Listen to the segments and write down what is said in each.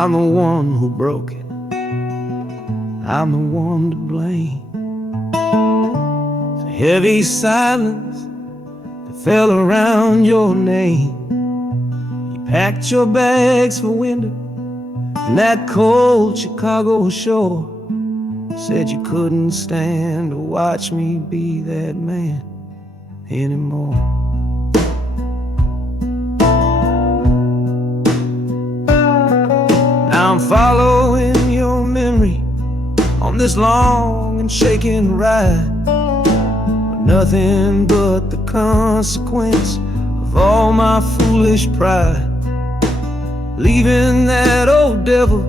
I'm the one who broke it, I'm the one to blame. The heavy silence that fell around your name. You packed your bags for winter in that cold Chicago shore. Said you couldn't stand to watch me be that man anymore. Now I'm following your memory on this long and shaking ride, but nothing but the consequence of all my foolish pride. Leaving that old devil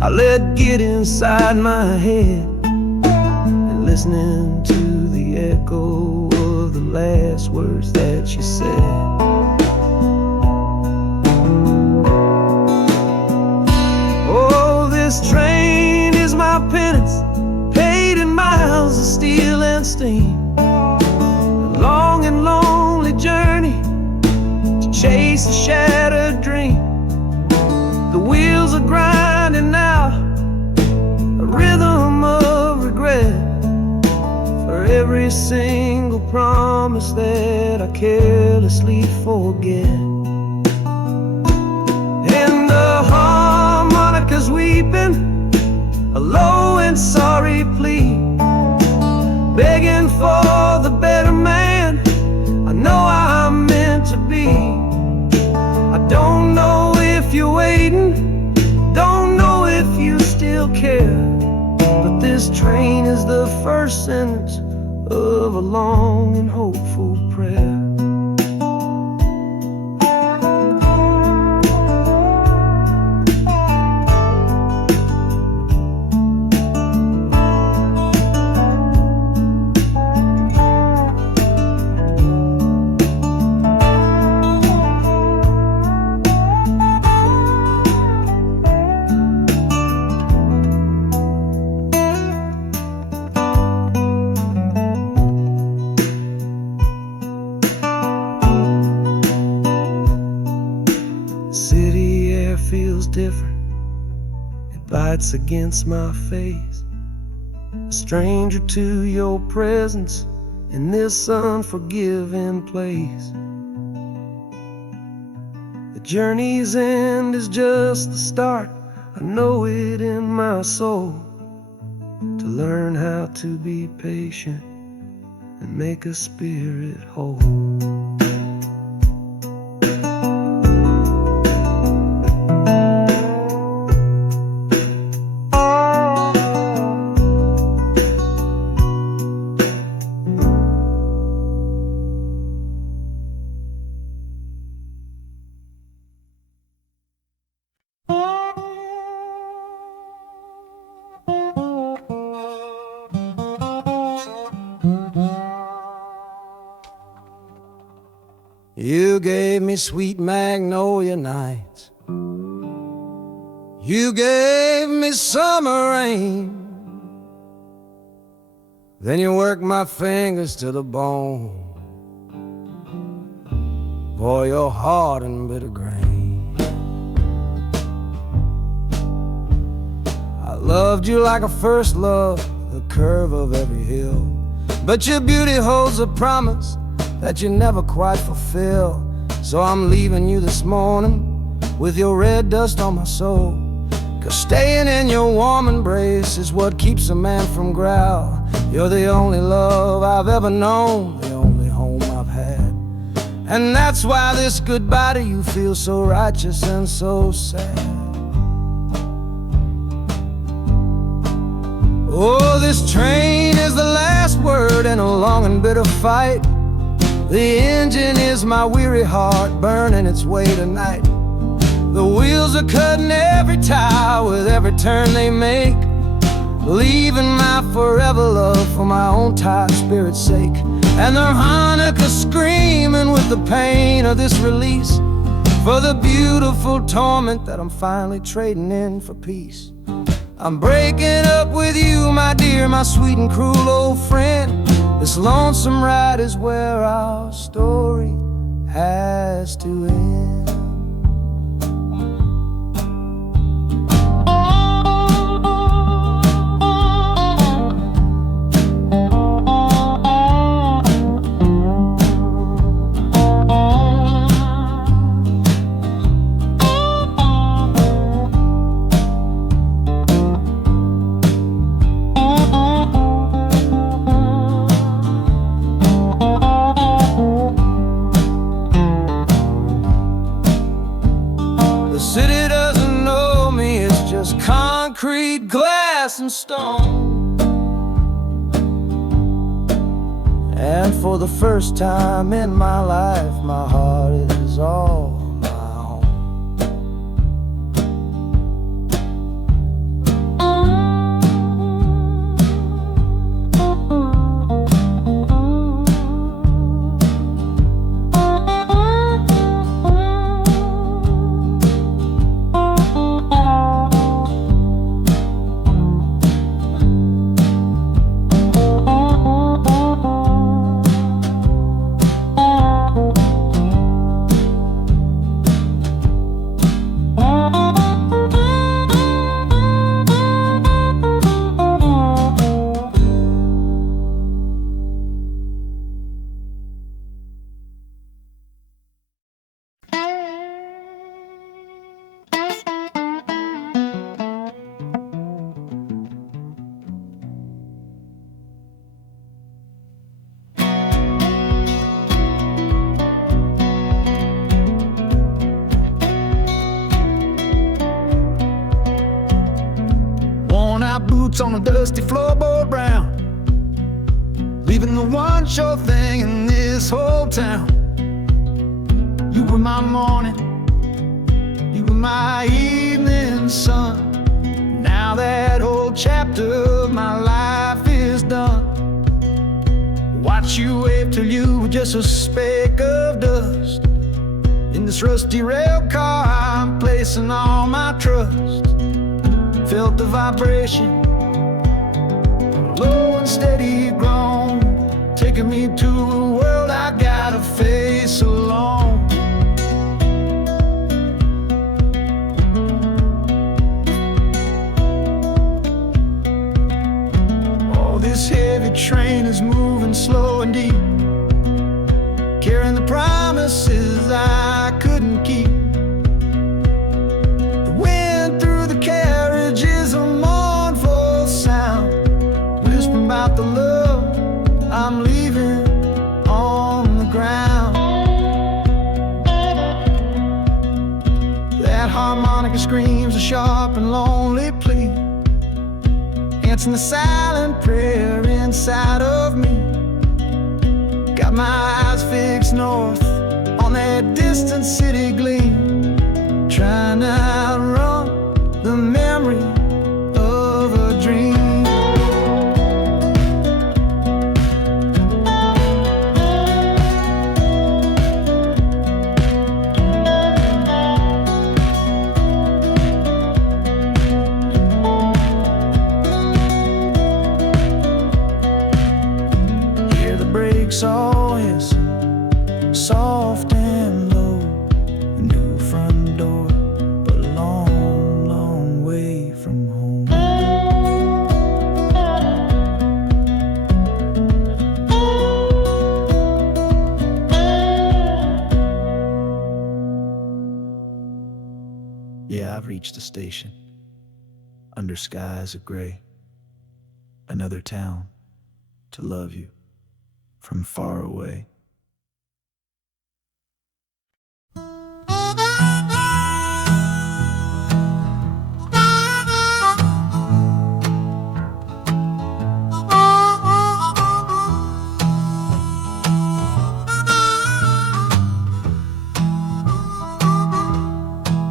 I let get inside my head, and listening to the echo of the last words that you said. Oh, this train is my penance, paid in miles of steel and steam. A long and lonely journey to chase a shattered dream. The wheels are grinding now, a rhythm of regret for every single promise that I carelessly forget. And the harmonica's weeping a low and sorry plea, begging for the better man I know I'm meant to be. I don't know if you're waiting, don't know if you still care, but this train is the first sentence of a long and hopeful prayer. City air feels different, it bites against my face. A stranger to your presence in this unforgiving place. The journey's end is just the start, I know it in my soul. To learn how to be patient and make a spirit whole. You gave me sweet magnolia nights, you gave me summer rain, then you worked my fingers to the bone. Boy, you're hard and bitter grain. I loved you like a first love, the curve of every hill, but your beauty holds a promise that you never quite fulfill. So I'm leaving you this morning with your red dust on my soul, 'cause staying in your warm embrace is what keeps a man from growl. You're the only love I've ever known, the only home I've had, and that's why this goodbye to you feels so righteous and so sad. Oh, this train is the last word in a long and bitter fight. The engine is my weary heart burning its way tonight. The wheels are cutting every tire with every turn they make, leaving my forever love for my own tired spirit's sake. And the harmonica screaming with the pain of this release, for the beautiful torment that I'm finally trading in for peace. I'm breaking up with you, my dear, my sweet and cruel old friend. This lonesome ride is where our story has to end. and stone. And for the first time in my life, my heart is all my own. Boots on a dusty floorboard brown, leaving the one sure thing in this whole town. You were my morning, you were my evening sun. Now that whole chapter of my life is done. Watch you wave till you were just a speck of dust. In this rusty rail car I'm placing all my trust. Felt the vibration, low and steady grown, taking me to a world I gotta face alone. Oh, this heavy train is moving slow and deep, carrying the promises I couldn't keep. The wind through the carriage is a mournful sound, whispering about the love I'm leaving on the ground. That harmonica screams a sharp and lonely plea, answering the silent prayer inside of me. Got my eyes fixed north on that distant city gleam, trying to outrun the memory of a dream. Hear the brakes all hiss, soft and low. A new front door, but a long, long way from home. Yeah, I've reached the station, under skies of gray. Another town to love you from far away.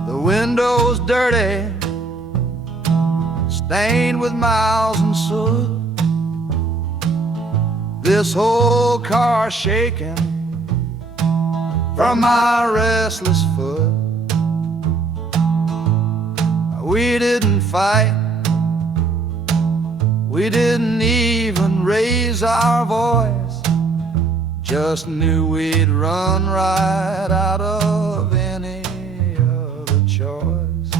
The window's dirty, stained with miles and soot. This whole car shaking from my restless foot. We didn't fight, we didn't even raise our voice, just knew we'd run right out of any other choice.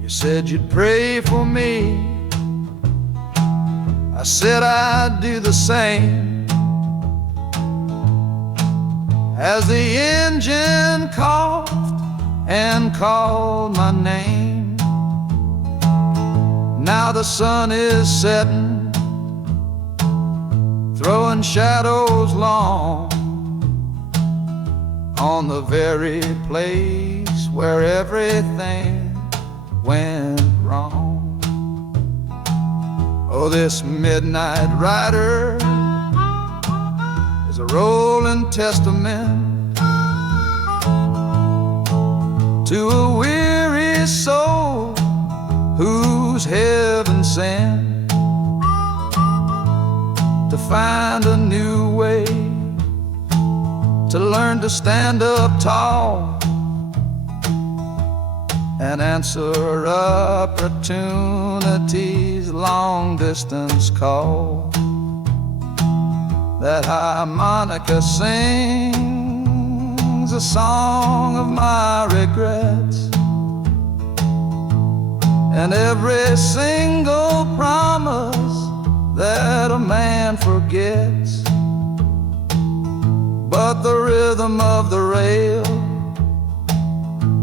You said you'd pray for me, I said I'd do the same. As the engine coughed and called my name, now the sun is setting, throwing shadows long on the very place where everything went wrong. Oh, this midnight rider is a rolling testament to a weary soul who's heaven sent to find a new way, to learn to stand up tall and answer opportunity's long-distance call. That harmonica sings a song of my regrets, and every single promise that a man forgets. But the rhythm of the rail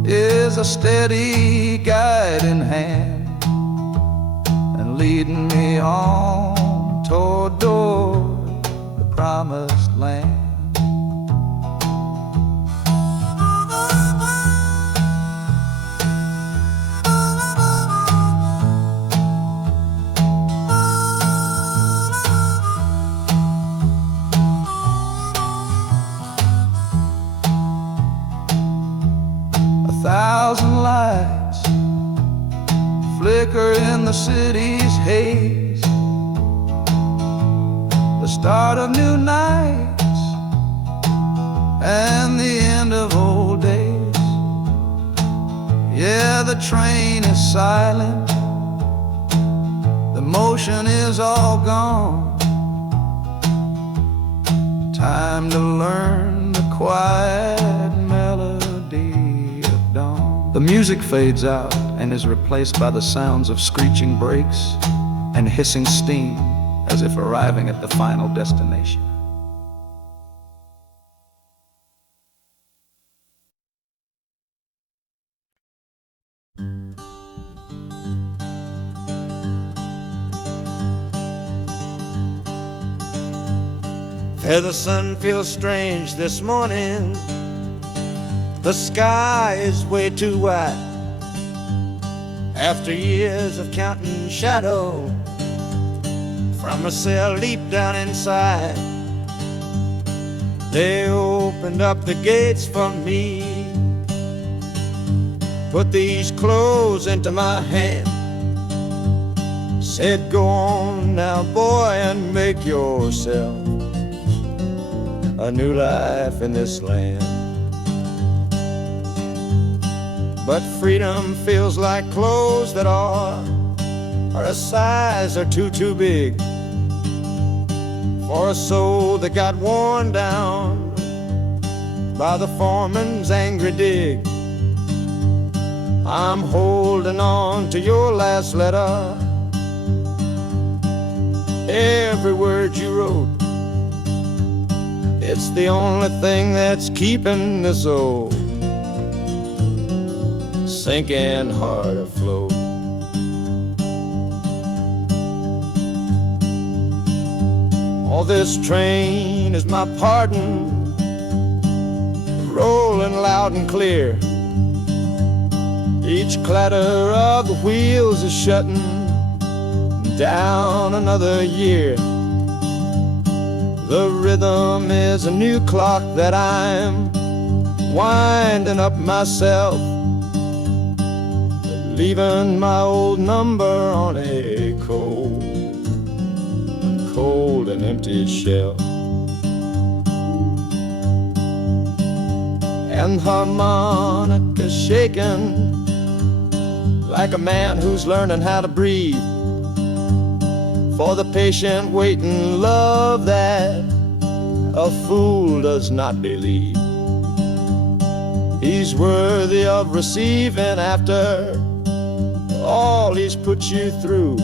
is a steady guiding hand, and leading me on toward the promised land. 1,000 lights flicker in the city's haze, the start of new nights and the end of old days. Yeah, the train is silent, the motion is all gone. Time to learn the quiet melody of dawn. The music fades out and is replaced by the sounds of screeching brakes and hissing steam, as if arriving at the final destination. The sun feels strange this morning. The sky is way too wide. After years of counting shadow from a cell deep down inside, they opened up the gates for me, put these clothes into my hand, said, go on now, boy, and make yourself a new life in this land. But freedom feels like clothes that are a size or two too big for a soul that got worn down by the foreman's angry dig. I'm holding on to your last letter, every word you wrote. It's the only thing that's keeping this old sinking heart afloat. Oh, this train is my pardon, rolling loud and clear. Each clatter of the wheels is shutting down another year. The rhythm is a new clock that I'm winding up myself, leaving my old number on a cold and empty shelf. And harmonica shaking like a man who's learning how to breathe, for the patient waiting love that a fool does not believe. He's worthy of receiving after all he's put you through.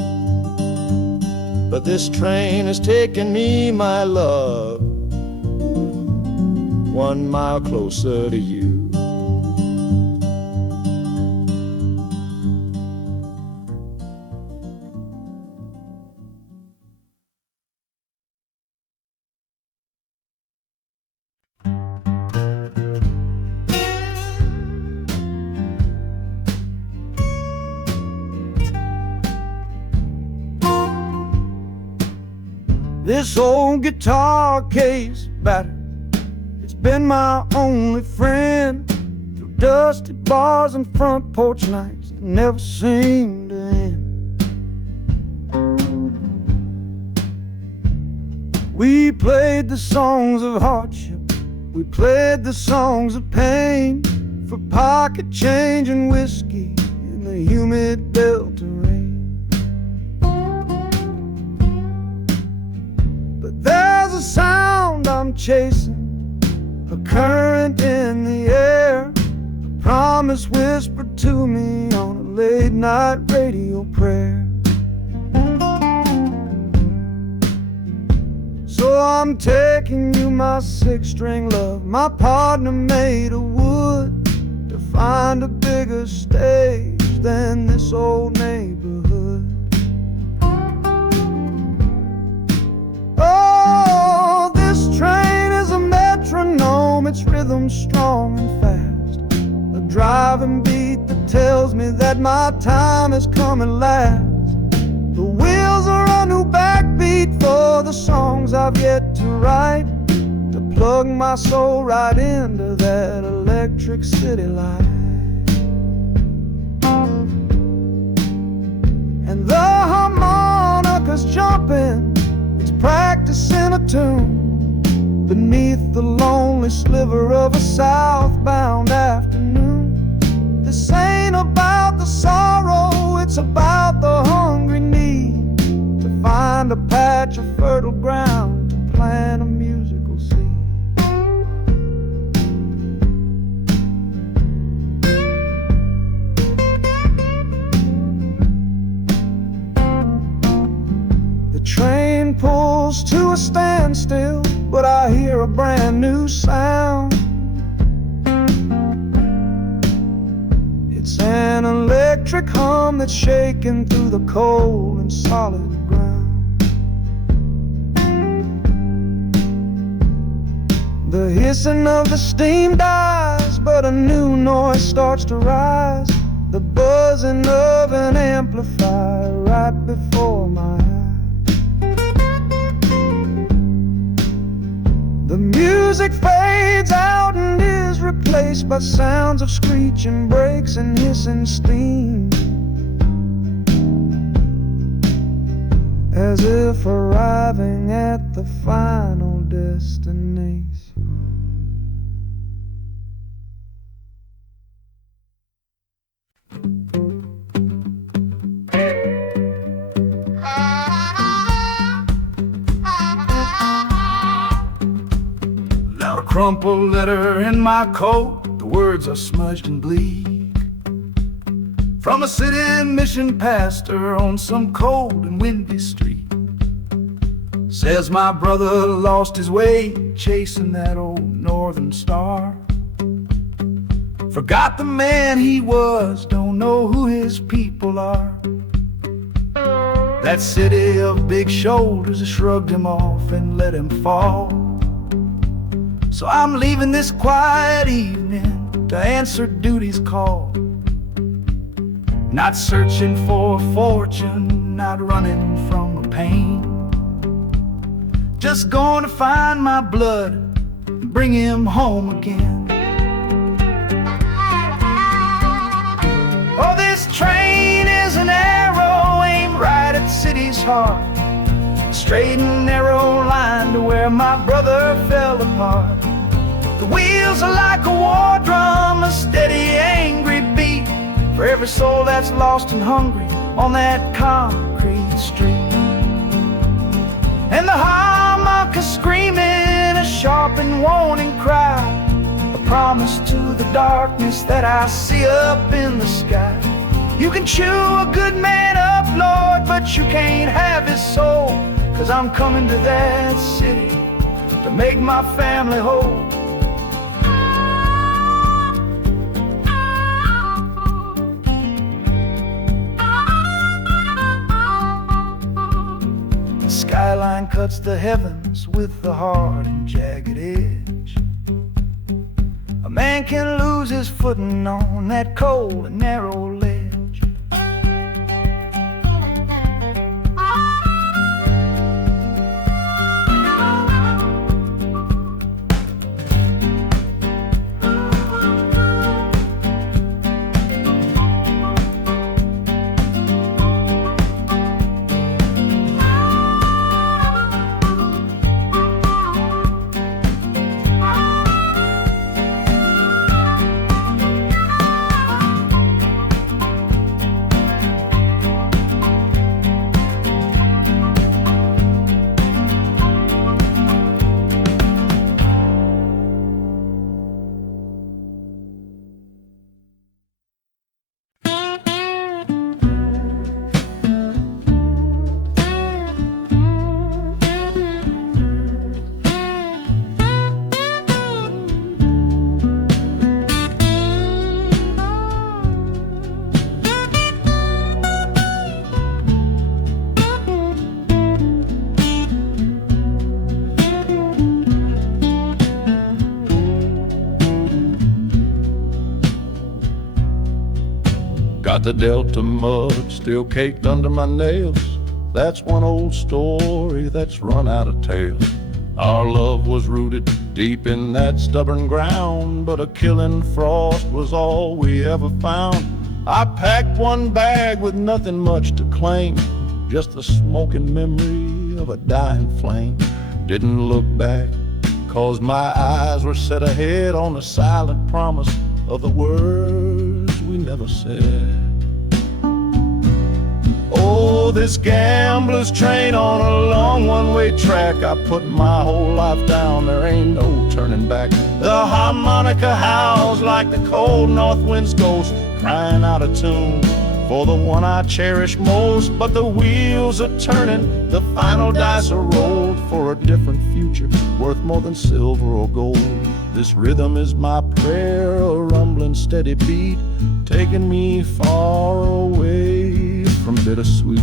But this train has taken me, my love, 1 mile closer to you. This old guitar case battered, it's been my only friend through dusty bars and front porch nights that never seem to end. We played the songs of hardship, we played the songs of pain, for pocket change and whiskey in the humid Delta rain. But there's a sound I'm chasing, a current in the air, a promise whispered to me on a late night radio prayer. So I'm taking you, my six-string love, my partner made of wood, to find a bigger stage than this old neighborhood. Oh, this train is a metronome, its rhythm strong and fast, a driving beat that tells me that my time has come at last. The wheels are a new backbeat for the songs I've yet to write, to plug my soul right into that electric city light. And the harmonica's jumping, it's practicing a tune beneath the lonely sliver of a southbound afternoon. This ain't about the sorrow, it's about the hungry need to find a patch of fertile ground to plant a musical seed. The train pulls to a standstill, but I hear a brand new sound. It's an electric hum that's shaking through the cold and solid ground. The hissing of the steam dies, but a new noise starts to rise, the buzzing of an amplifier right before my eyes. The music fades out and is replaced by sounds of screeching brakes and hissing steam, as if arriving at the final destination. A crumpled letter in my coat, the words are smudged and bleak, from a city mission pastor on some cold and windy street. Says my brother lost his way chasing that old northern star, forgot the man he was, don't know who his people are. That city of big shoulders shrugged him off and let him fall. So I'm leaving this quiet evening to answer duty's call, not searching for a fortune, not running from a pain, just going to find my blood and bring him home again. Oh, this train is an arrow aimed right at city's heart, a straight and narrow line to where my brother fell apart. The wheels are like a war drum, a steady, angry beat for every soul that's lost and hungry on that concrete street. And the harmonica screaming a sharp and warning cry, a promise to the darkness that I see up in the sky. You can chew a good man up, Lord, but you can't have his soul, 'cause I'm coming to that city to make my family whole. Skyline cuts the heavens with the hard and jagged edge. A man can lose his footing on that cold and narrow ledge. Got the Delta mud still caked under my nails. That's one old story that's run out of tales. Our love was rooted deep in that stubborn ground, but a killing frost was all we ever found. I packed one bag with nothing much to claim, just the smoking memory of a dying flame. Didn't look back, 'cause my eyes were set ahead on the silent promise of the words we never said. Oh, this gambler's train on a long one-way track. I put my whole life down, there ain't no turning back. The harmonica howls like the cold north wind's ghost, crying out a tune for the one I cherish most. But the wheels are turning, the final dice are rolled for a different future, worth more than silver or gold. This rhythm is my prayer, a rumbling steady beat, taking me far away from bittersweet.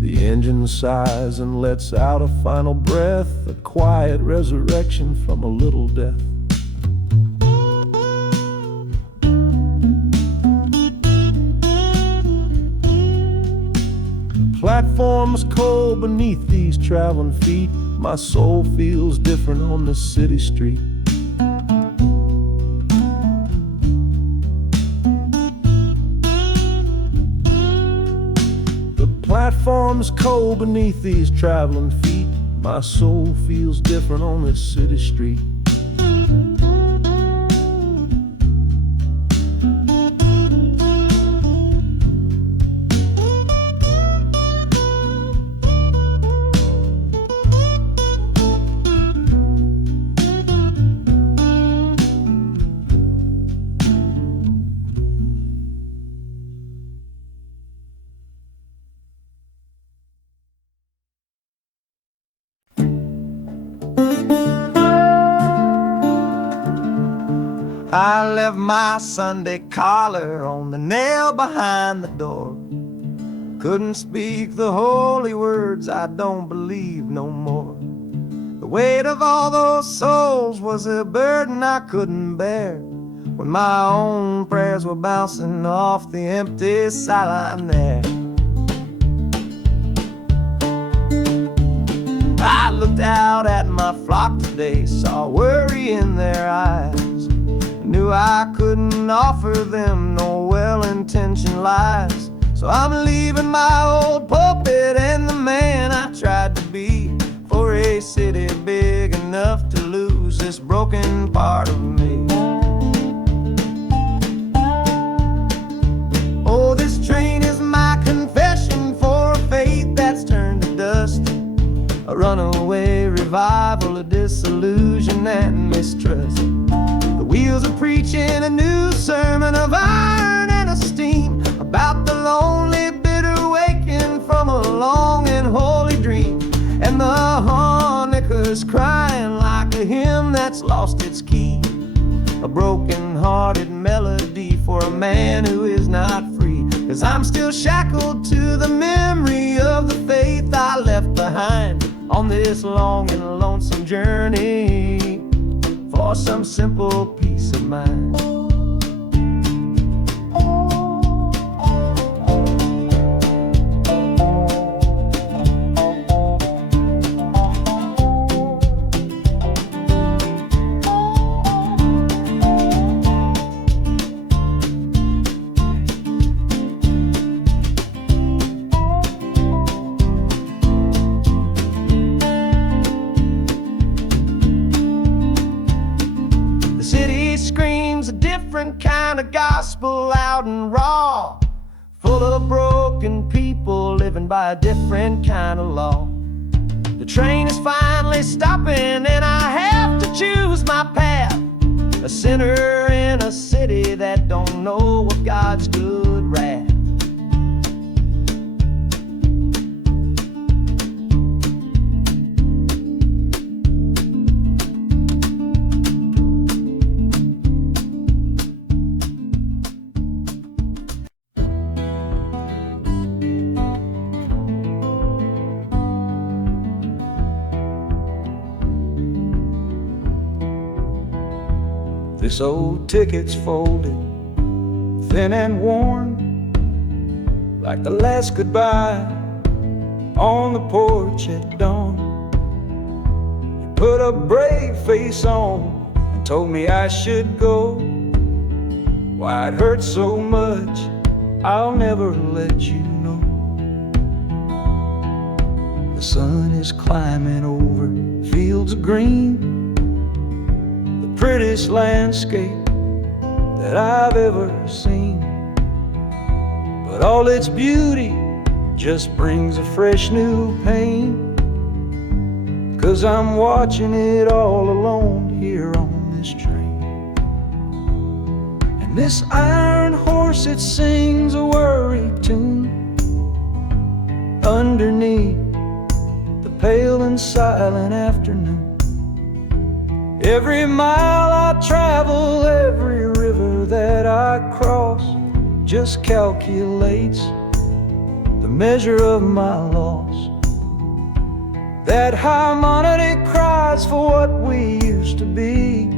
The engine sighs and lets out a final breath, a quiet resurrection from a little death. The platform's cold beneath these traveling feet. My soul feels different on this city street. Platform's cold beneath these traveling feet. My soul feels different on this city street. I left my Sunday collar on the nail behind the door. Couldn't speak the holy words, I don't believe no more. The weight of all those souls was a burden I couldn't bear, when my own prayers were bouncing off the empty sideline there. I looked out at my flock today, saw worry in their eyes, knew I couldn't offer them no well-intentioned lies. So I'm leaving my old pulpit and the man I tried to be, for a city big enough to lose this broken part of me. Oh, this train is my confession for a faith that's turned to dust, a runaway revival of disillusion and mistrust. The wheels are preaching a new sermon of iron and of steam, about the lonely, bitter waking from a long and holy dream. And the harmonica's crying like a hymn that's lost its key, a broken-hearted melody for a man who is not free. 'Cause I'm still shackled to the memory of the faith I left behind on this long and lonesome journey for some simple peace of mind. Kind of gospel, loud and raw, full of broken people living by a different kind of law. The train is finally stopping and I have to choose my path, a sinner in a city that don't know of God's good wrath. This old ticket's folded, thin and worn, like the last goodbye on the porch at dawn. You put a brave face on and told me I should go. Why it hurts so much, I'll never let you know. The sun is climbing over fields of green, the prettiest landscape that I've ever seen. But all its beauty just brings a fresh new pain, 'cause I'm watching it all alone here on this train. And this iron horse, it sings a worry tune underneath the pale and silent afternoon. Every mile I travel, every river that I cross, just calculates the measure of my loss. That harmonic cries for what we used to be,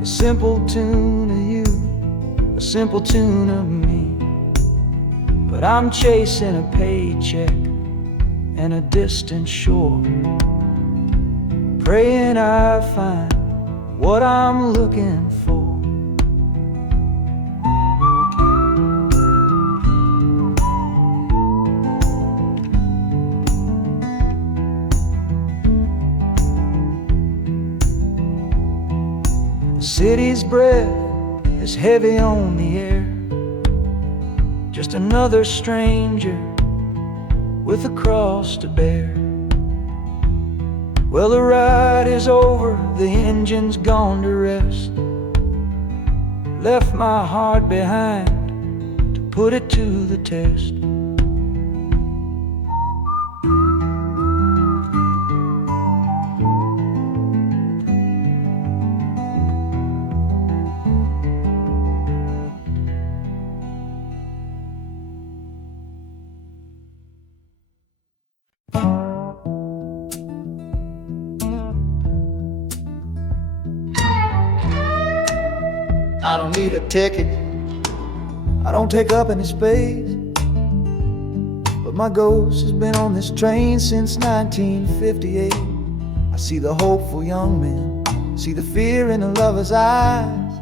a simple tune of you, a simple tune of me. But I'm chasing a paycheck and a distant shore, praying I find what I'm looking for. The city's breath is heavy on the air, just another stranger with a cross to bear. Well, the ride is over, the engine's gone to rest, left my heart behind to put it to the test. I don't need a ticket, I don't take up any space, but my ghost has been on this train since 1958. I see the hopeful young men, see the fear in the lovers' eyes,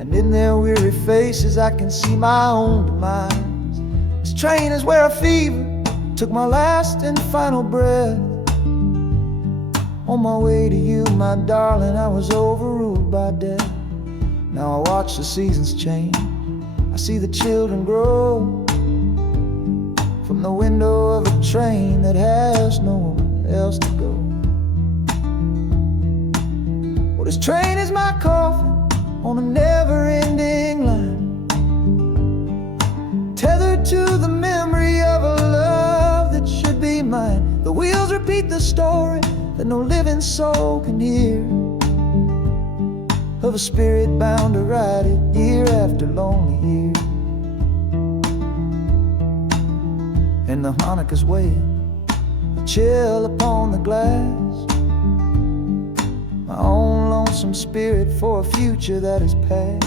and in their weary faces I can see my own demise. This train is where a fever took my last and final breath. On my way to you, my darling, I was overruled by death. Now I watch the seasons change, I see the children grow, from the window of a train that has nowhere else to go. Well, this train is my coffin on a never-ending line, tethered to the memory of a love that should be mine. The wheels repeat the story that no living soul can hear, of a spirit bound to ride it year after lonely year. And the harmonicas wail, a chill upon the glass, my own lonesome spirit for a future that is past.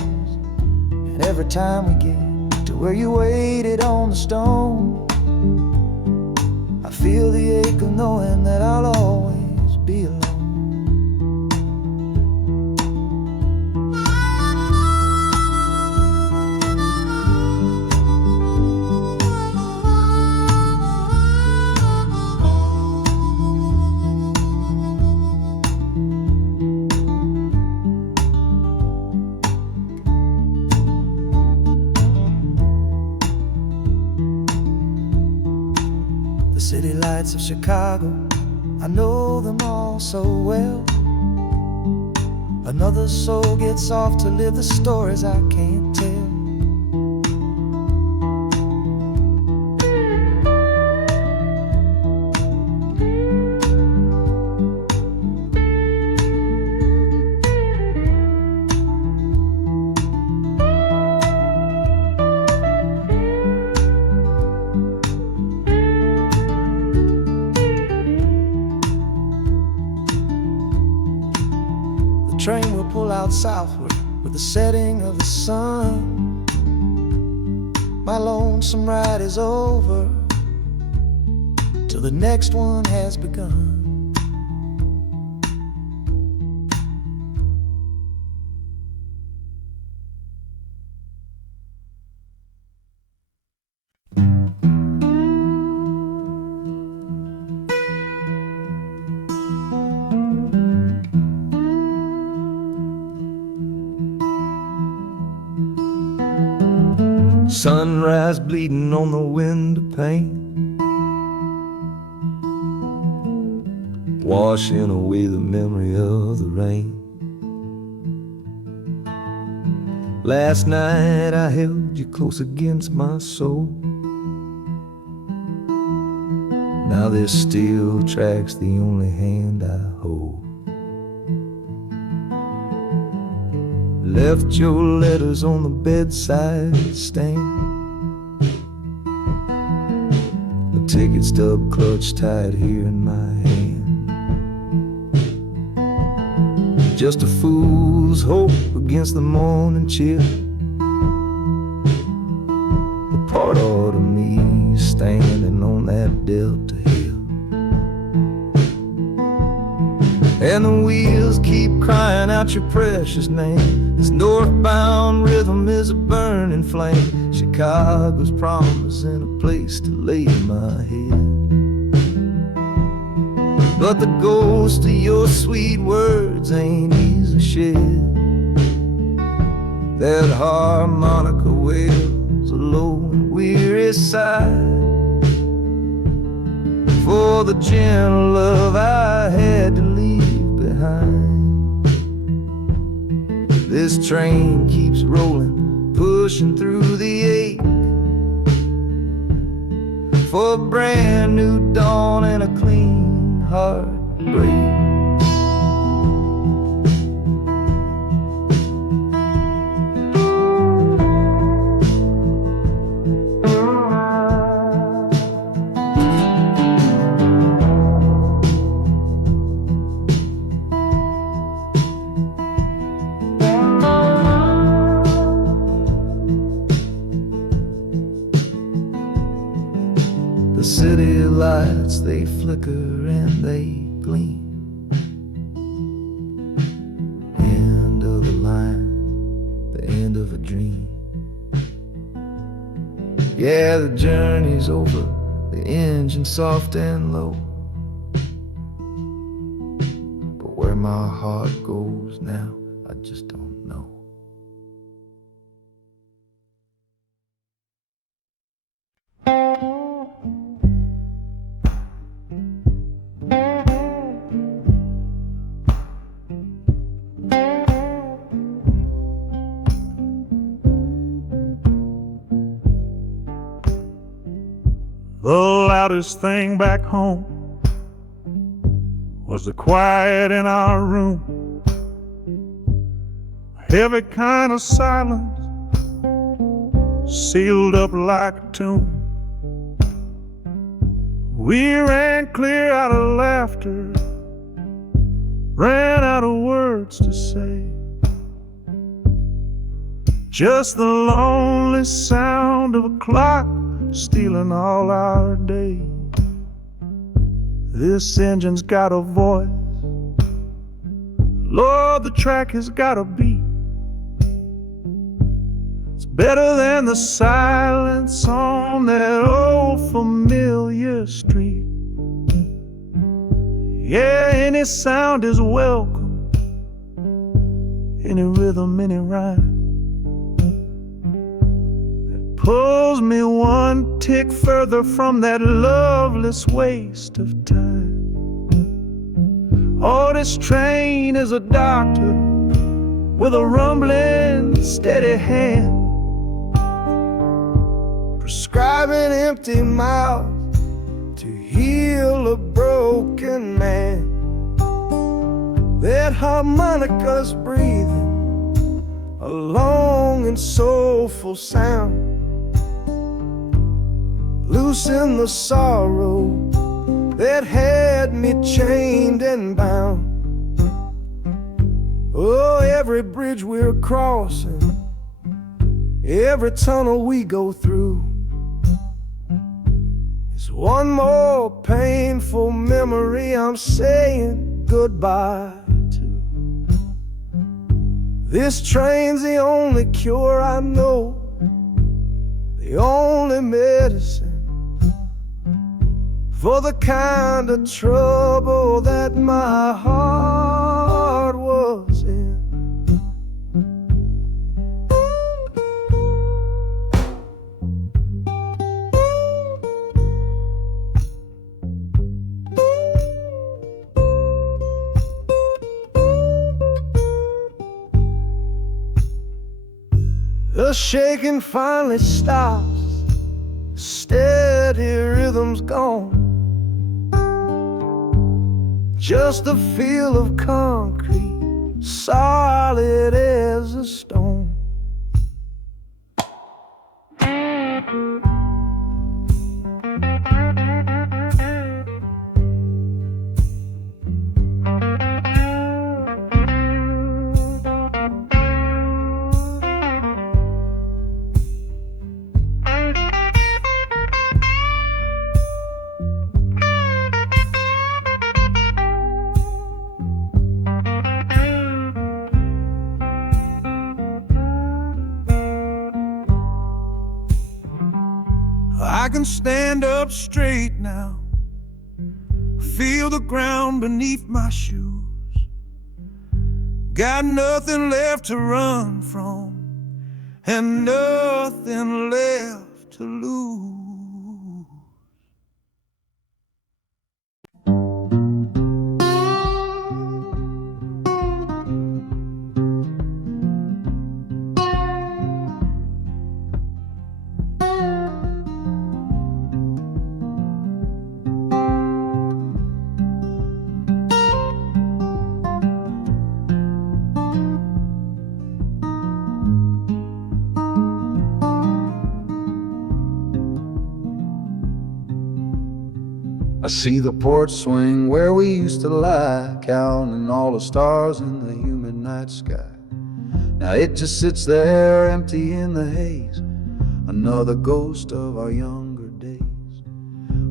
And every time we get to where you waited on the stone, I feel the ache of knowing that I'll always be alone. The city lights of Chicago, I know them all so well. Another soul gets off to live the stories I can't tell. train will pull out southward with the setting of the sun. My lonesome ride is over till the next one has begun. Sunrise bleeding on the window pane, washing away the memory of the rain. Last night I held you close against my soul. Now this steel track's the only hand I hold. Left your letters on the bedside stand, the ticket stub clutched tight here in my hand. Just a fool's hope against the morning chill, the part of me standing on that Delta hill. And the wheels keep crying out your precious name. This northbound rhythm is a burning flame. Chicago's promising a place to lay my head. But the ghost of your sweet words ain't easy shed. That harmonica wails a low and weary sigh for the gentle love I had to leave behind. This train keeps rolling, pushing through the ache, for a brand new dawn and a clean heartbreak. The city lights, they flicker and they gleam. End of the line, the end of a dream. Yeah, the journey's over, the engine soft and low. But where my heart goes now, I just don't know. The loudest thing back home was the quiet in our room. A heavy kind of silence, sealed up like a tomb. We ran clear out of laughter, ran out of words to say. Just the lonely sound of a clock stealing all our day. This engine's got a voice, Lord, the track has got a beat. It's better than the silence on that old familiar street. Yeah, any sound is welcome, any rhythm, any rhyme. Pulls me one tick further from that loveless waste of time. Oh, this train is a doctor with a rumbling, steady hand, prescribing empty mouths to heal a broken man. That harmonica's breathing a long and soulful sound. Loosen the sorrow that had me chained and bound. Oh, every bridge we're crossing, every tunnel we go through is one more painful memory I'm saying goodbye to. This train's the only cure I know, the only medicine for the kind of trouble that my heart was in. The shaking finally stops, steady rhythm's gone. Just a feel of concrete, solid as a stone. I can stand up straight now, feel the ground beneath my shoes. Got nothing left to run from and nothing left to lose. I see the porch swing where we used to lie, counting all the stars in the humid night sky. Now it just sits there empty in the haze, another ghost of our younger days.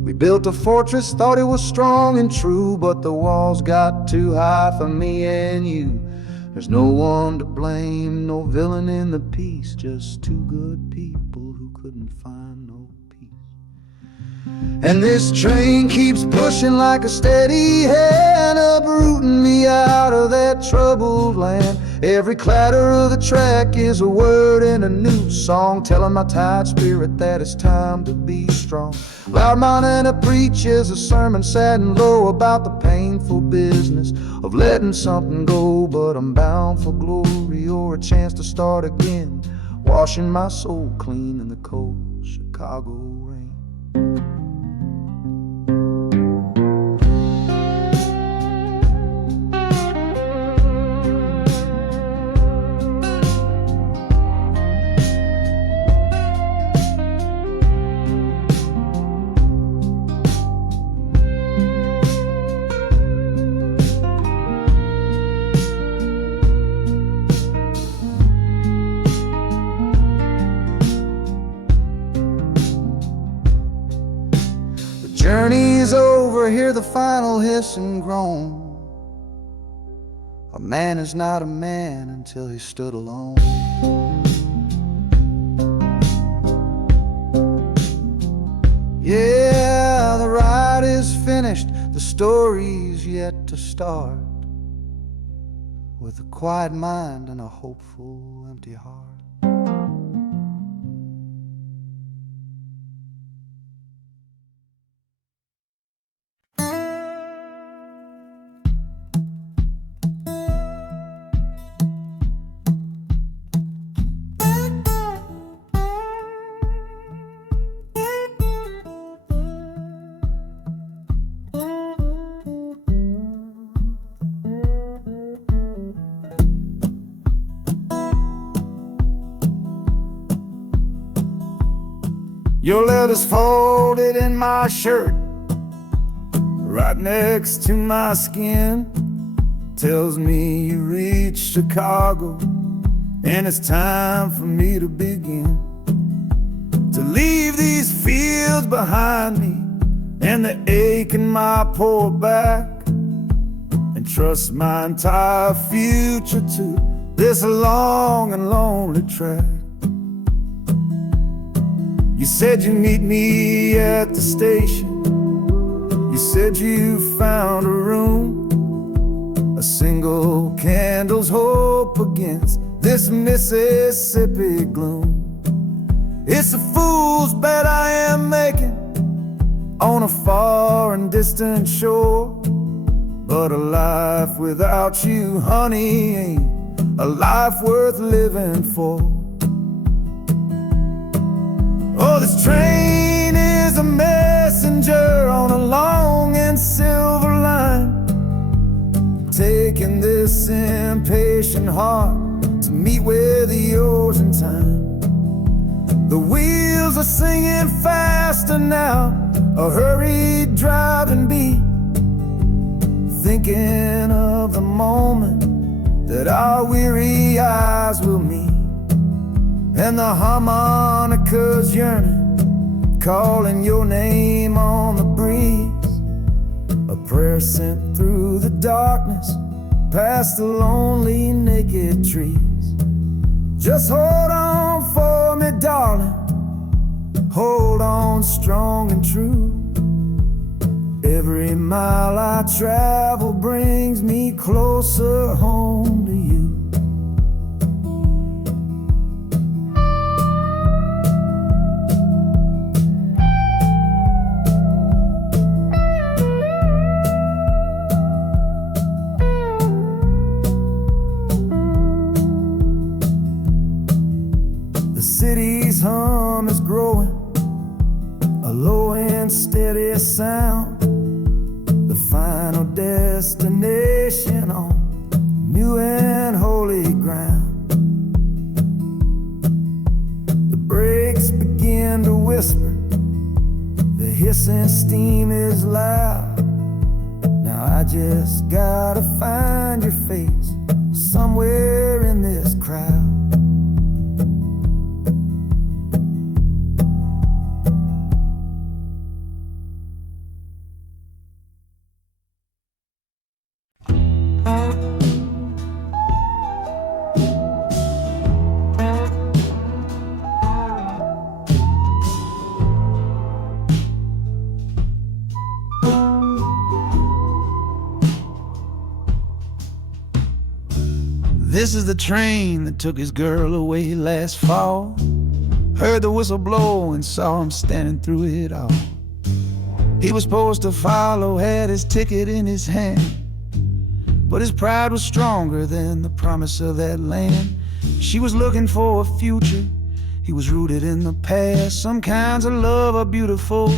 We built a fortress, thought it was strong and true, but the walls got too high for me and you. There's no one to blame, no villain in the piece, just two good people who couldn't find no peace. And this train keeps pushing like a steady hand, uprooting me out of that troubled land. Every clatter of the track is a word in a new song, telling my tired spirit that it's time to be strong. Loud Montana preaches a sermon sad and low about the painful business of letting something go, but I'm bound for glory or a chance to start again, washing my soul clean in the cold Chicago rain. Journey's over, hear the final hiss and groan. A man is not a man until he stood alone. Yeah, the ride is finished, the story's yet to start, with a quiet mind and a hopeful empty heart. Your letter's folded in my shirt, right next to my skin. tells me you reached Chicago, and it's time for me to begin to leave these fields behind me and the ache in my poor back, and trust my entire future to this long and lonely track. You said you'd meet me at the station. You said you found a room, a single candle's hope against this Mississippi gloom. It's a fool's bet I am making on a far and distant shore, but a life without you, honey, ain't a life worth living for. Oh, this train is a messenger on a long and silver line, taking this impatient heart to meet with yours in time. The wheels are singing faster now, a hurried driving beat, thinking of the moment that our weary eyes will meet. And the harmonica's yearning, calling your name on the breeze, a prayer sent through the darkness, past the lonely naked trees. Just hold on for me, darling, hold on strong and true. Every mile I travel brings me closer home to you. The city's hum is growing, a low and steady sound, the final destination on new and holy ground. The brakes begin to whisper, the hissing steam is loud. Now I just gotta find your face somewhere in this crowd. This is the train that took his girl away last fall. Heard the whistle blow and saw him standing through it all. He was supposed to follow, had his ticket in his hand, but his pride was stronger than the promise of that land. She was looking for a future, he was rooted in the past. Some kinds of love are beautiful,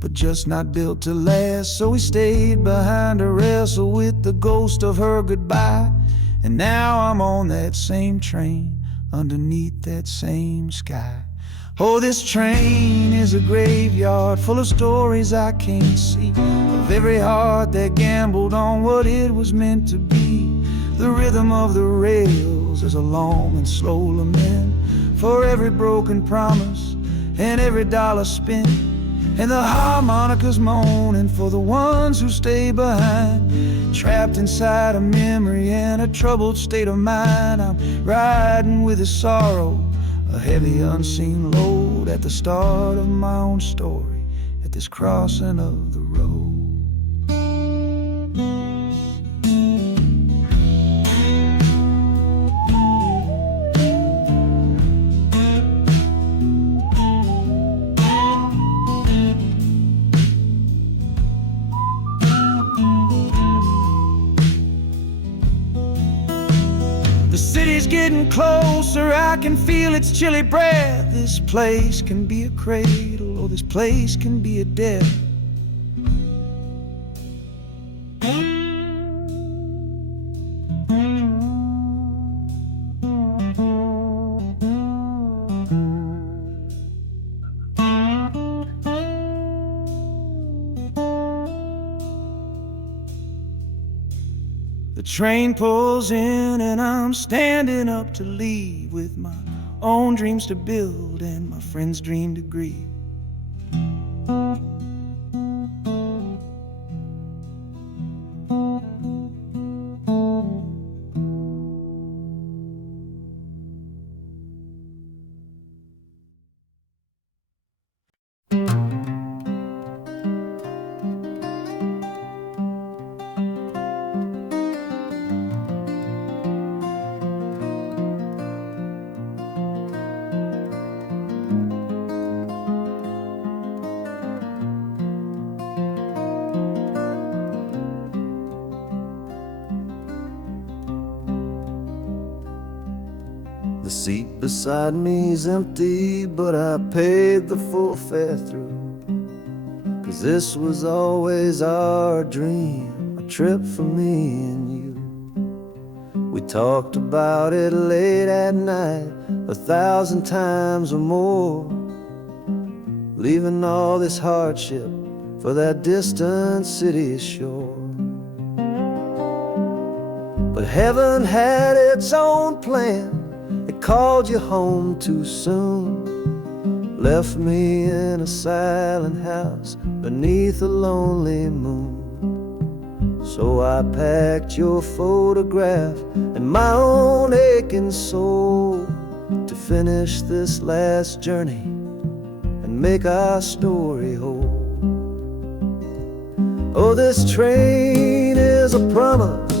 but just not built to last. So he stayed behind to wrestle with the ghost of her goodbye. And now I'm on that same train, underneath that same sky. Oh, this train is a graveyard full of stories I can't see, of every heart that gambled on what it was meant to be. The rhythm of the rails is a long and slow lament for every broken promise and every dollar spent. And the harmonica's moaning for the ones who stay behind, trapped inside a memory and a troubled state of mind. I'm riding with a sorrow, a heavy unseen load, at the start of my own story, at this crossing of the road. The city's getting closer, I can feel its chilly breath. This place can be a cradle, or this place can be a death. The train pulls in and I'm standing up to leave, with my own dreams to build and my friend's dream to grieve. The seat beside me's empty, but I paid the full fare through. 'Cause this was always our dream, a trip for me and you. We talked about it late at night, 1,000 times or more, leaving all this hardship for that distant city shore. But heaven had its own plan. It called you home too soon, left me in a silent house beneath a lonely moon. So I packed your photograph and my own aching soul to finish this last journey and make our story whole. Oh, this train is a promise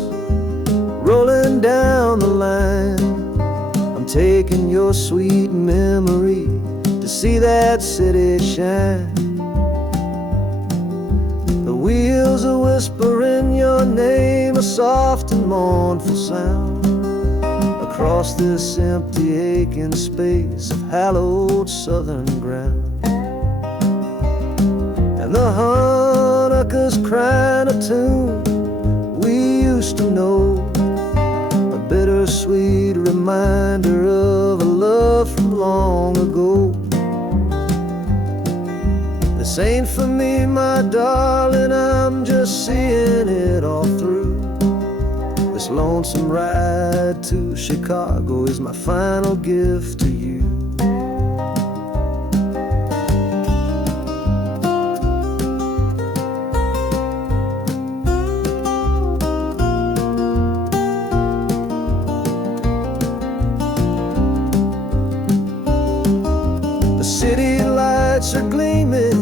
rolling down the line. I'm taking your sweet memory to see that city shine. The wheels are whispering your name, a soft and mournful sound, across this empty aching space of hallowed southern ground. And the Hanukkah's crying a tune we used to know, a bittersweet reminder of a love from long ago. This ain't for me, my darling, I'm just seeing it all through. This lonesome ride to Chicago is my final gift to you. The city lights are gleaming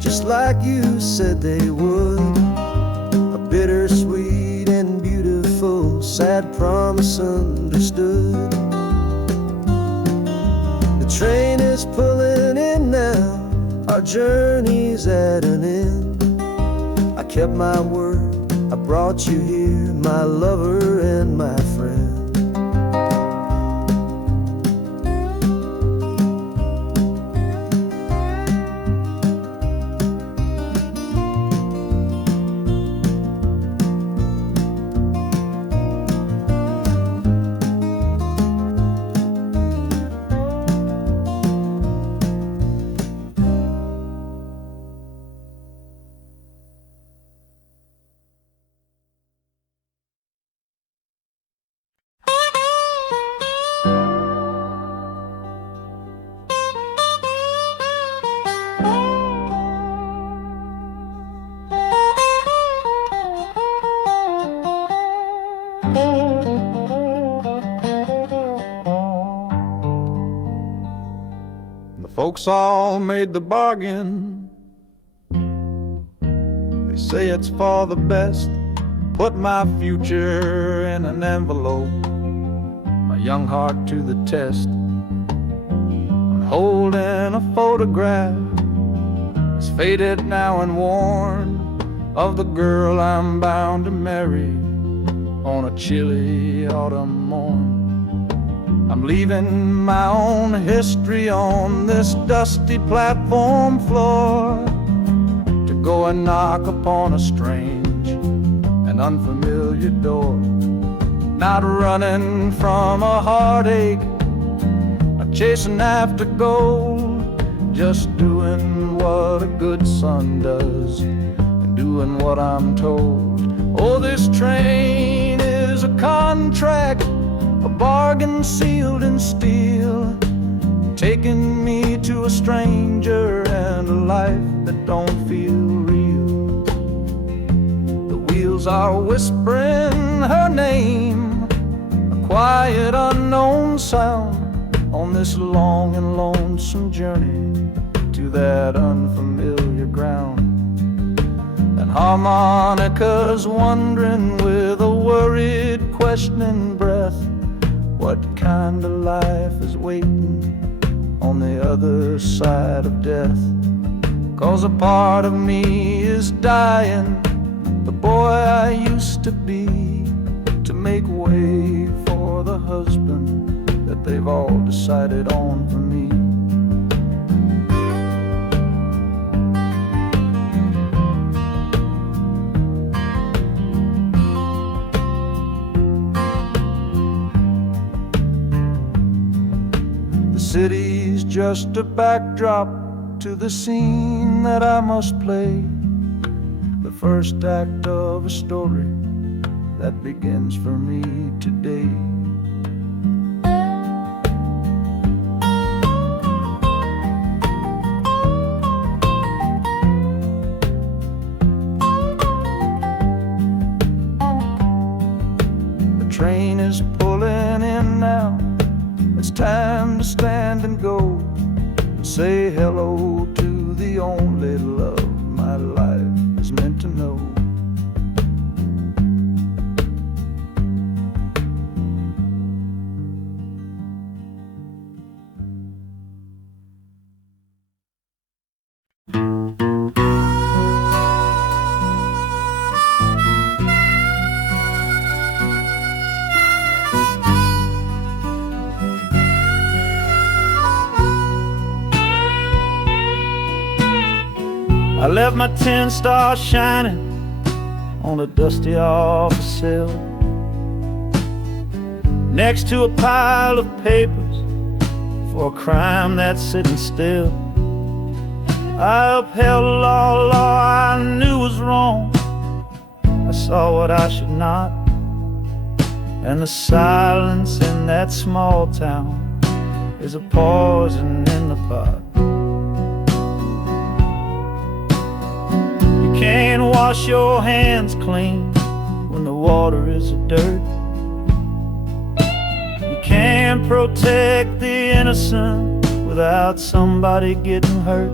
just like you said they would, a bittersweet and beautiful sad promise understood. The train is pulling in now, our journey's at an end. I kept my word, I brought you here, my lover and my friend. The folks all made the bargain. They say it's for the best. Put my future in an envelope, my young heart to the test. I'm holding a photograph, it's faded now and worn, of the girl I'm bound to marry on a chilly autumn morn. I'm leaving my own history on this dusty platform floor to go and knock upon a strange and unfamiliar door. Not running from a heartache, not chasing after gold, just doing what a good son does and doing what I'm told. Oh, this train was a contract, a bargain sealed in steel, taking me to a stranger and a life that don't feel real. The wheels are whispering her name, a quiet unknown sound, on this long and lonesome journey to that unfamiliar ground. And harmonica's wondering with a worried, questioning breath, what kind of life is waiting on the other side of death. 'Cause a part of me is dying, the boy I used to be, to make way for the husband that they've all decided on for me. The city's just a backdrop to the scene that I must play, the first act of a story that begins for me today. The train is pulling in now, it's time to stand and go, and say hello to the only love my life is meant to know. I left my 10 stars shining on a dusty office sill, next to a pile of papers for a crime that's sitting still. I upheld a law I knew was wrong. I saw what I should not, and the silence in that small town is a poison in the pot. Can't wash your hands clean when the water is of dirt. You can't protect the innocent without somebody getting hurt.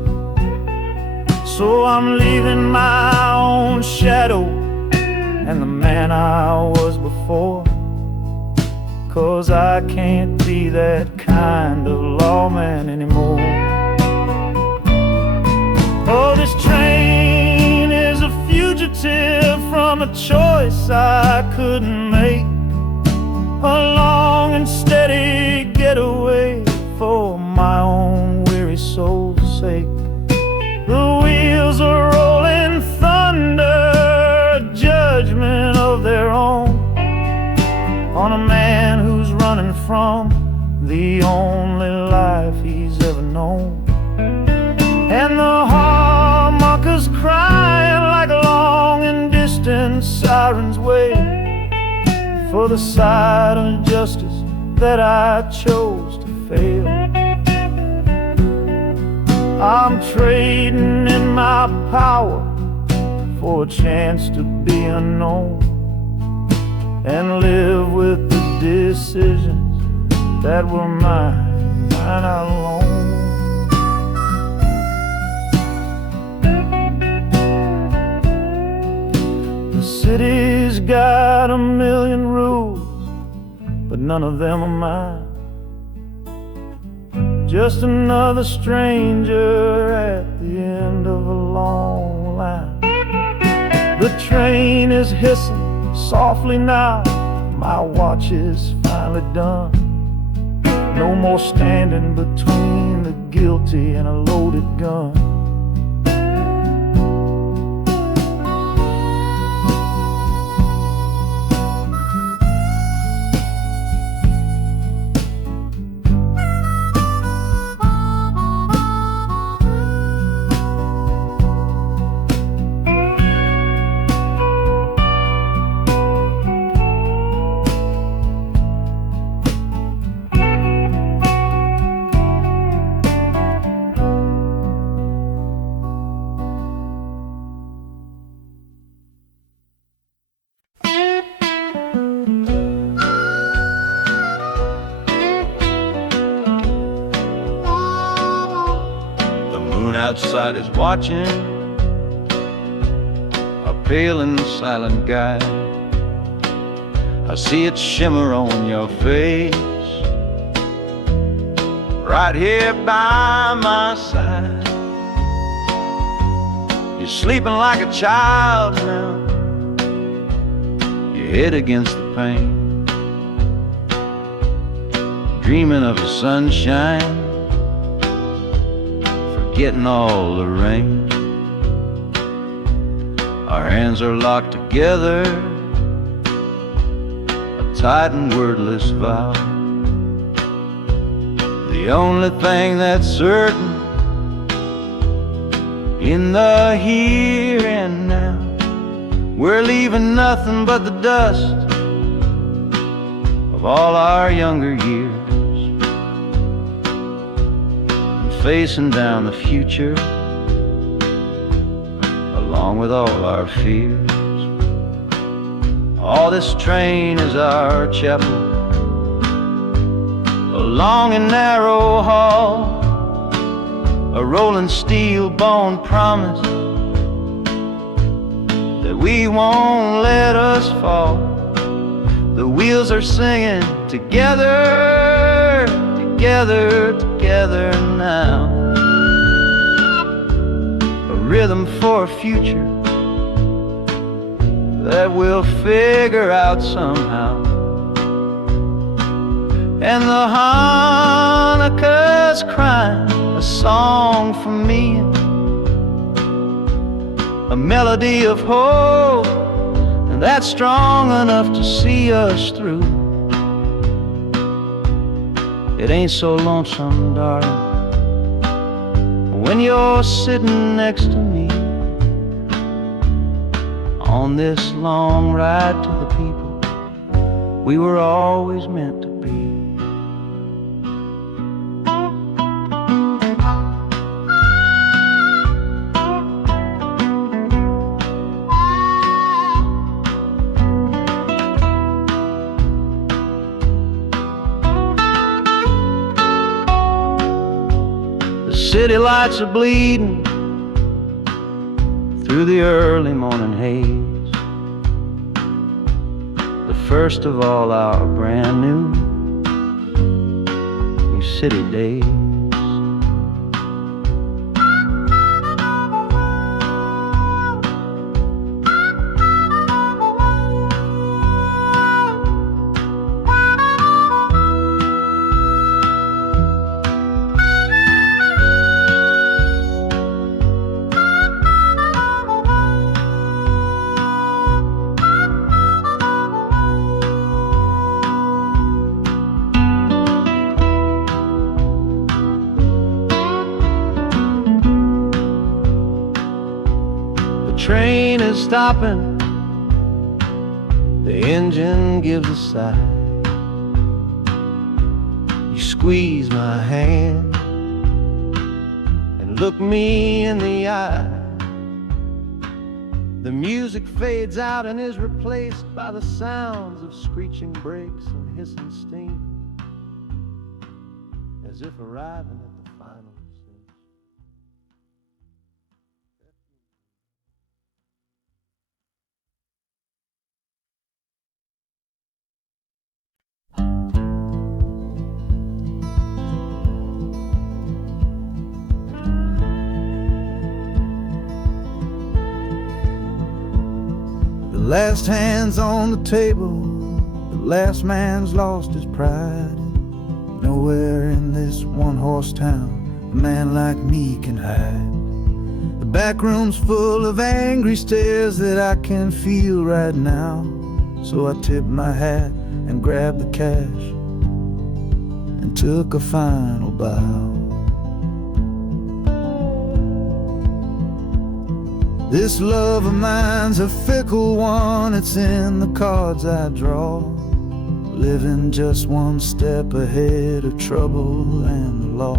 So I'm leaving my own shadow and the man I was before, 'cause I can't be that kind of lawman anymore. Oh, this train is a fugitive from a choice I couldn't make, a long and steady getaway for my own weary soul's sake. The wheels are rolling thunder, a judgment of their own, on a man who's running from the only life he's ever known. And the harmonika's crying like long and distant sirens wait for the side of justice that I chose to fail. I'm trading in my power for a chance to be unknown and live with the decisions that were mine alone. The city's got a million rules, but none of them are mine. Just another stranger at the end of a long line. The train is hissing softly now, my watch is finally done. No more standing between the guilty and a loaded gun. Outsiders watching, a pale and silent guide. I see it shimmer on your face, right here by my side. You're sleeping like a child now, your head against the pane, dreaming of the sunshine, forgetting all the rain. Our hands are locked together, a tight and wordless vow. The only thing that's certain in the here and now, we're leaving nothing but the dust of all our younger years, and facing down the future along with all our fears. Oh, this train is our chapel, a long and narrow hall, a rolling steel bone promise that we won't let us fall. The wheels are singing together, together, together now. A rhythm for a future that we'll figure out somehow. And the Hanukkah's crying a song for me, a melody of hope, and that's strong enough to see us through. It ain't so lonesome, darling, when you're sitting next to me on this long ride to the people we were always meant to be. The city lights are bleeding through the early morning haze, the first of all our brand new city days. Train is stopping, the engine gives a sigh. You squeeze my hand and look me in the eye. The music fades out and is replaced by the sounds of screeching brakes and hissing steam, as if arriving at the final scene. The last hand's on the table, the last man's lost his pride. Nowhere in this one-horse town a man like me can hide. The back room's full of angry stares that I can feel right now. So I tipped my hat and grabbed the cash and took a final bow. This love of mine's a fickle one, it's in the cards I draw. Living just one step ahead of trouble and the law.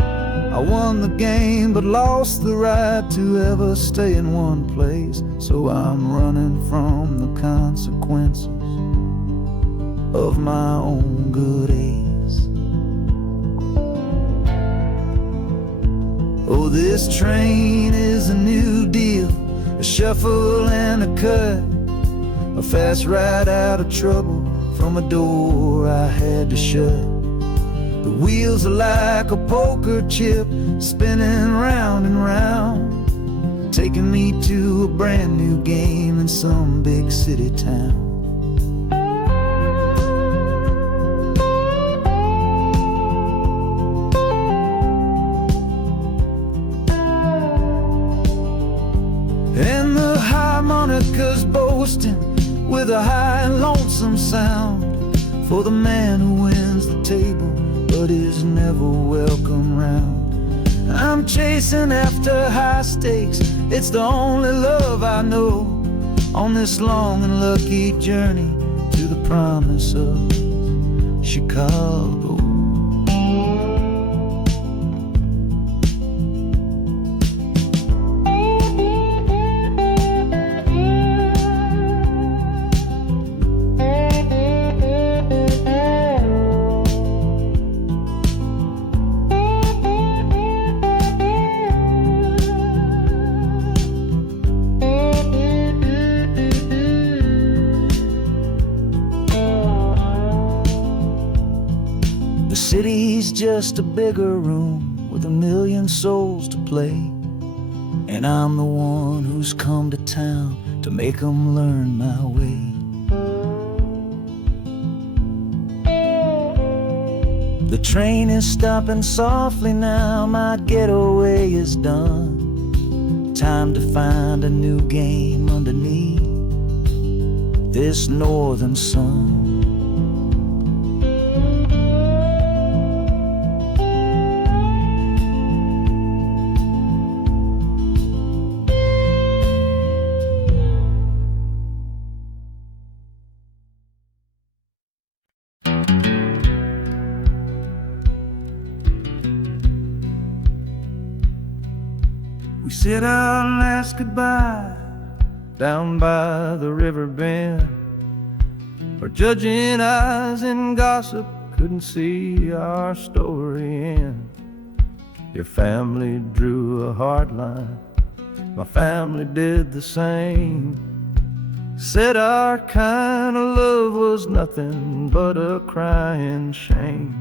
I won the game but lost the right to ever stay in one place. So I'm running from the consequences of my own good ace. Oh, this train is a new deal, a shuffle and a cut, a fast ride out of trouble from a door I had to shut. The wheels are like a poker chip, spinning round and round, taking me to a brand new game in some big city town. And the harmonica's boasting with a high and lonesome sound for the man who wins the table but is never welcome round. I'm chasing after high stakes, it's the only love I know on this long and lucky journey to the promise of Chicago. The city's just a bigger room with a million souls to play, and I'm the one who's come to town to make them learn my way. The train is stopping softly now, my getaway is done. Time to find a new game underneath this northern sun. We said our last goodbye down by the river bend, where judging eyes and gossip couldn't see our story end. Your family drew a hard line, my family did the same. Said our kind of love was nothing but a crying shame.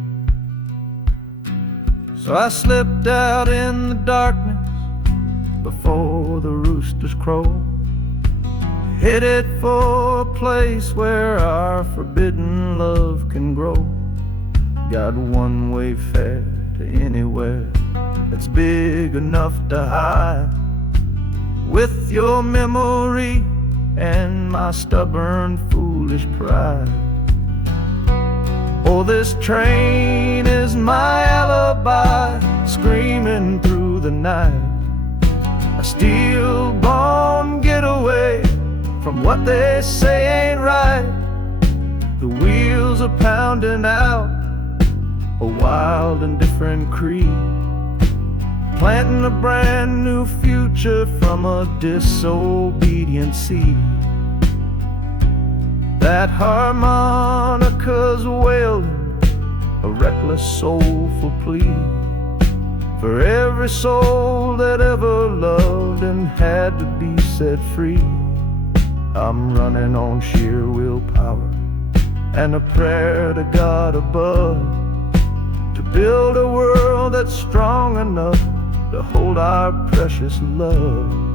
So I slipped out in the darkness before the roosters crow, headed for a place where our forbidden love can grow. Got one-way fare to anywhere that's big enough to hide, with your memory and my stubborn, foolish pride. Oh, this train is my alibi, screaming through the night, a steel-born getaway from what they say ain't right. The wheels are pounding out a wild and different creed, planting a brand new future from a disobedient seed. That harmonica's wailing a reckless, soulful plea for every soul that ever loved and had to be set free. I'm running on sheer willpower and a prayer to God above, to build a world that's strong enough to hold our precious love.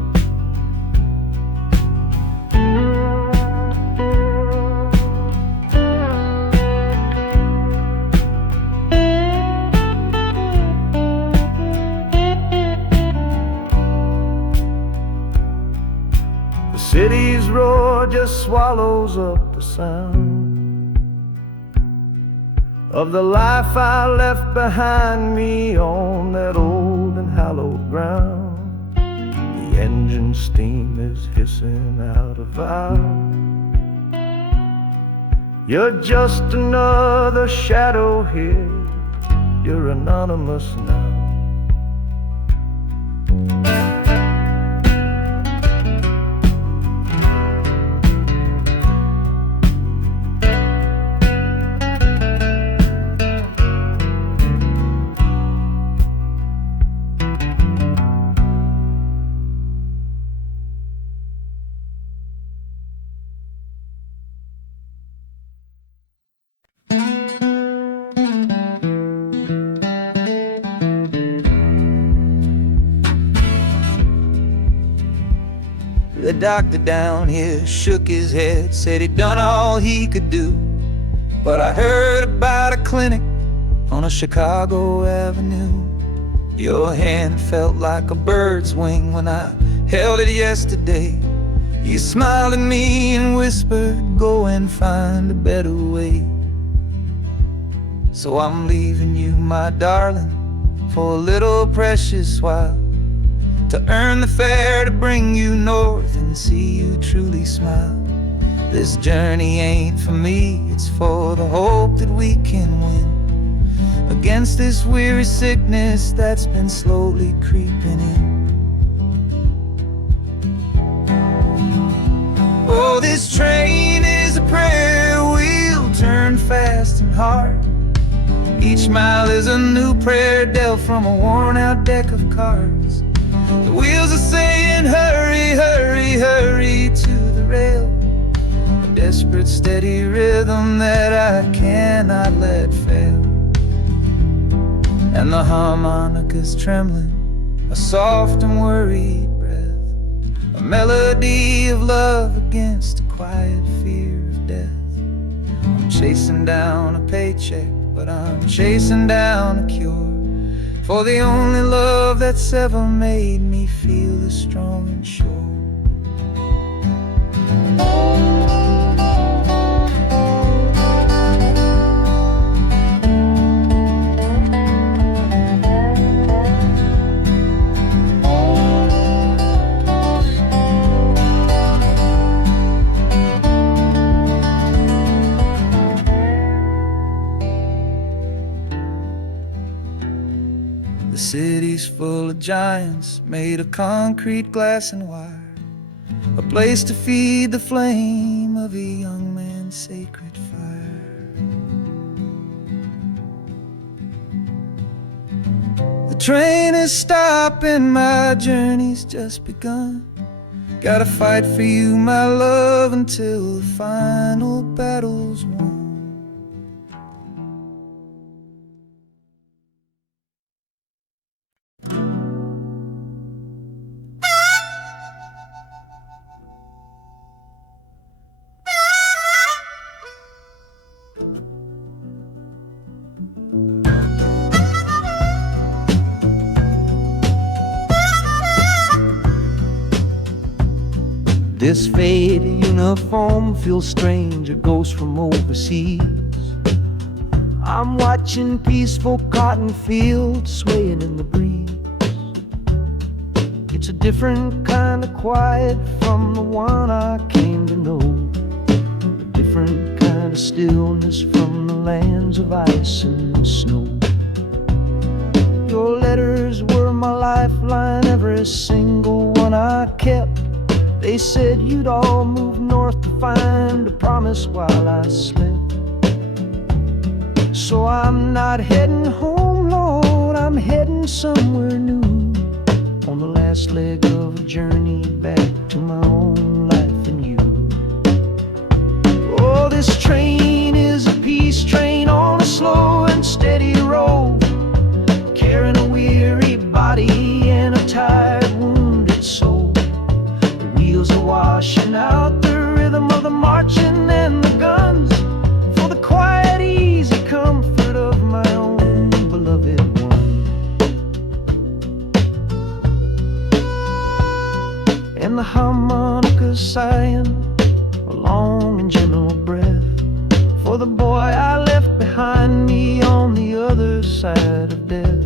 The city's roar just swallows up the sound of the life I left behind me on that old and hallowed ground. The engine steam is hissing out of valve. You're just another shadow here, you're anonymous now. doctor down here shook his head, said he'd done all he could do. But I heard about a clinic on a Chicago avenue. Your hand felt like a bird's wing when I held it yesterday. You smiled at me and whispered, go and find a better way. So I'm leaving you, my darling, for a little precious while, to earn the fare to bring you north and see you truly smile. This journey ain't for me, it's for the hope that we can win against this weary sickness that's been slowly creeping in. Oh, this train is a prayer wheel, turn fast and hard. Each mile is a new prayer dealt from a worn-out deck of cards. The wheels are saying, hurry, hurry, hurry to the rail. A desperate, steady rhythm that I cannot let fail. And the harmonica's trembling, a soft and worried breath, a melody of love against a quiet fear of death. I'm chasing down a paycheck, but I'm chasing down a cure for the only love that's ever made me feel this strong and sure. The city's full of giants made of concrete, glass, and wire, a place to feed the flame of a young man's sacred fire. The train is stopping, my journey's just begun. Gotta fight for you, my love, until the final battle's won. This faded uniform feels strange, a ghost from overseas. I'm watching peaceful cotton fields swaying in the breeze. It's a different kind of quiet from the one I came to know, a different kind of stillness from the lands of ice and snow. Your letters were my lifeline, every single one I kept. They said you'd all move north to find a promise while I slept. So I'm not heading home, Lord, I'm heading somewhere new, on the last leg of a journey back to my own life and you. Oh, this train is a peace train on a slow and steady road, carrying a weary body and a tired, wounded soul. Wheels are washing out the rhythm of the marching and the guns, for the quiet, easy comfort of my own beloved one. And the harmonica sighing a long and gentle breath for the boy I left behind me on the other side of death.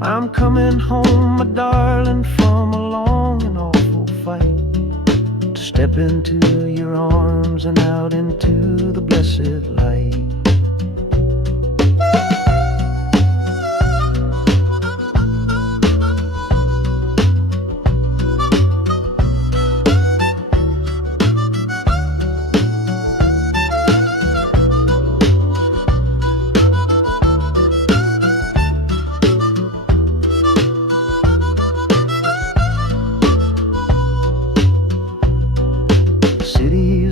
I'm coming home, my darling, from a long and awful fight, to step into your arms and out into the blessed light.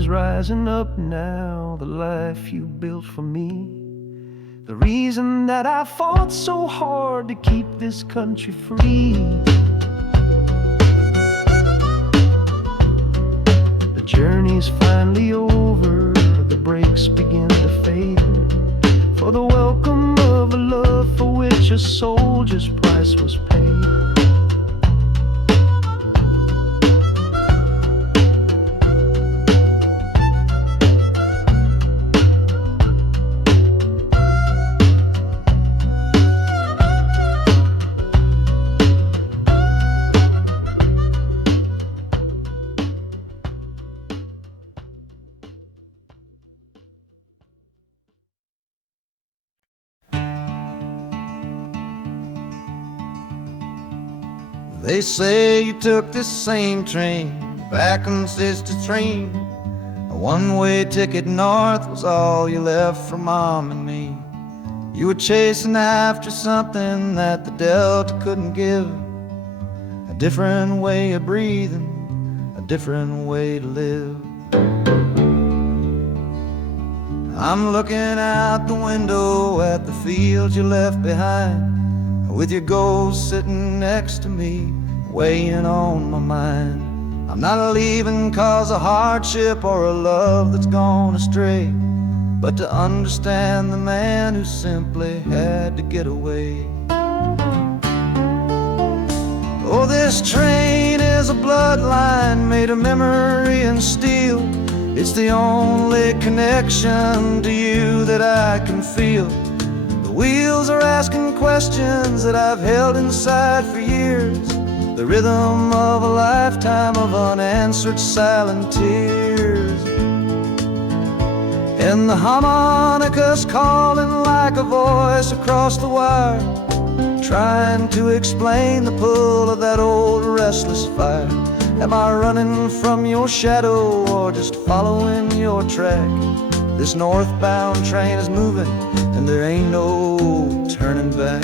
Rising up now, the life you built for me, the reason that I fought so hard to keep this country free. journey's finally over, the brakes begin to fade, for the welcome of a love for which a soldier's price was paid. They say you took this same train back on Sister Train. A one-way ticket north was all you left for Mom and me. You were chasing after something that the Delta couldn't give. A different way of breathing, a different way to live. I'm looking out the window at the fields you left behind, with your ghost sitting next to me, weighing on my mind. I'm not leaving cause of hardship or a love that's gone astray, but to understand the man who simply had to get away. Oh, this train is a bloodline made of memory and steel. It's the only connection to you that I can feel. The wheels are asking questions that I've held inside for years, the rhythm of a lifetime of unanswered silent tears. And the harmonica's calling like a voice across the wire, trying to explain the pull of that old restless fire. Am I running from your shadow or just following your track? This northbound train is moving and there ain't no turning back.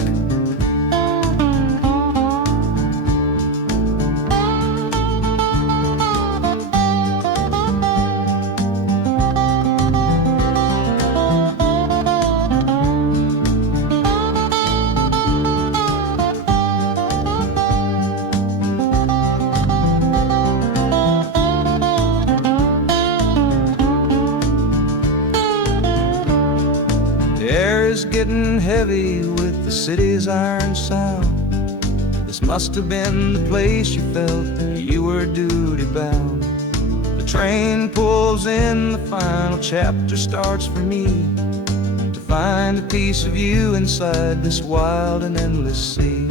Getting heavy with the city's iron sound. This must have been the place you felt that you were duty bound. The train pulls in, the final chapter starts for me, to find a piece of you inside this wild and endless sea.